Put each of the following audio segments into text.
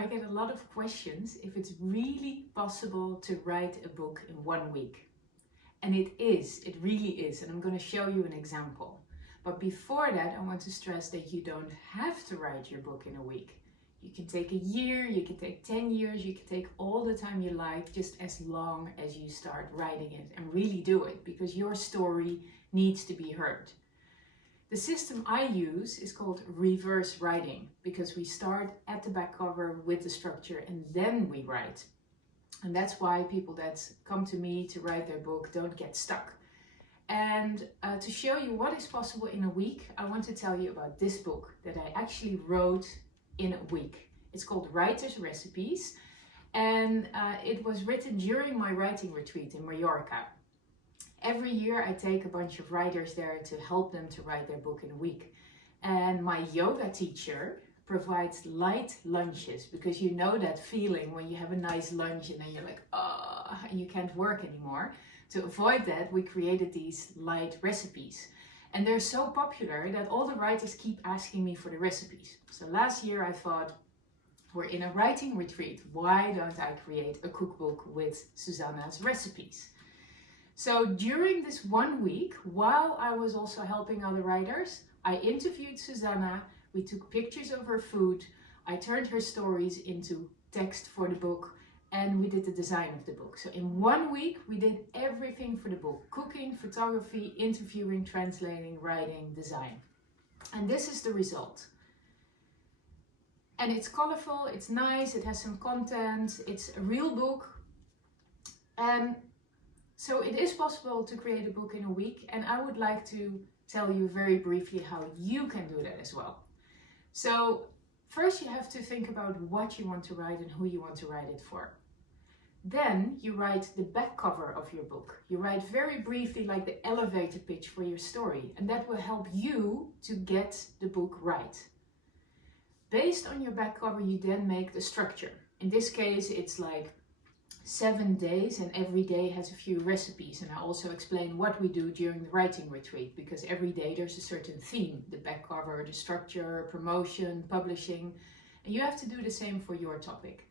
I get a lot of questions if it's really possible to write a book in 1 week. And it really is. And I'm going to show you an example. But before that, I want to stress that you don't have to write your book in a week. You can take a year, you can take 10 years, you can take all the time you like, just as long as you start writing it and really do it, because your story needs to be heard. The system I use is called reverse writing, because we start at the back cover with the structure and then we write. And that's why people that come to me to write their book don't get stuck. And to show you what is possible in a week, I want to tell you about this book that I actually wrote in a week. It's called Writer's Recipes, and it was written during my writing retreat in Mallorca. Every year I take a bunch of writers there to help them to write their book in a week. And my yoga teacher provides light lunches, because you know that feeling when you have a nice lunch and then you're like, oh, and you can't work anymore. To avoid that, we created these light recipes. And they're so popular that all the writers keep asking me for the recipes. So last year I thought, we're in a writing retreat, why don't I create a cookbook with Susanna's recipes? So during this 1 week, while I was also helping other writers, I interviewed Susanna, we took pictures of her food, I turned her stories into text for the book, and we did the design of the book. So in 1 week, we did everything for the book: cooking, photography, interviewing, translating, writing, design. And this is the result. And it's colorful, it's nice, it has some content, it's a real book. And so it is possible to create a book in a week, and I would like to tell you very briefly how you can do that as well. So first you have to think about what you want to write and who you want to write it for. Then you write the back cover of your book. You write very briefly, like the elevator pitch for your story, and that will help you to get the book right. Based on your back cover, you then make the structure. In this case, it's like 7 days, and every day has a few recipes, and I also explain what we do during the writing retreat, because every day there's a certain theme: the back cover, the structure, promotion, publishing, and you have to do the same for your topic.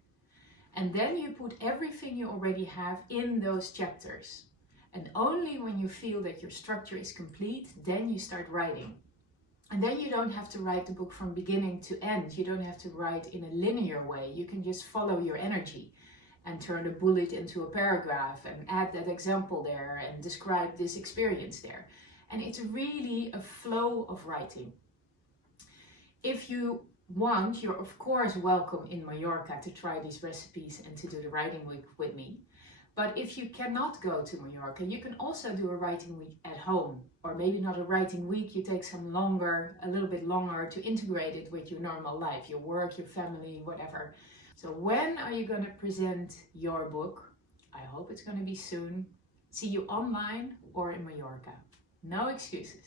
And then you put everything you already have in those chapters, and only when you feel that your structure is complete, then you start writing. And then you don't have to write the book from beginning to end. You don't have to write in a linear way. You can just follow your energy and turn a bullet into a paragraph and add that example there and describe this experience there. And it's really a flow of writing. If you want, you're of course welcome in Mallorca to try these recipes and to do the writing week with me. But if you cannot go to Mallorca, you can also do a writing week at home. Or maybe not a writing week, you take a little bit longer to integrate it with your normal life, your work, your family, whatever. So when are you going to present your book? I hope it's going to be soon. See you online or in Mallorca. No excuses.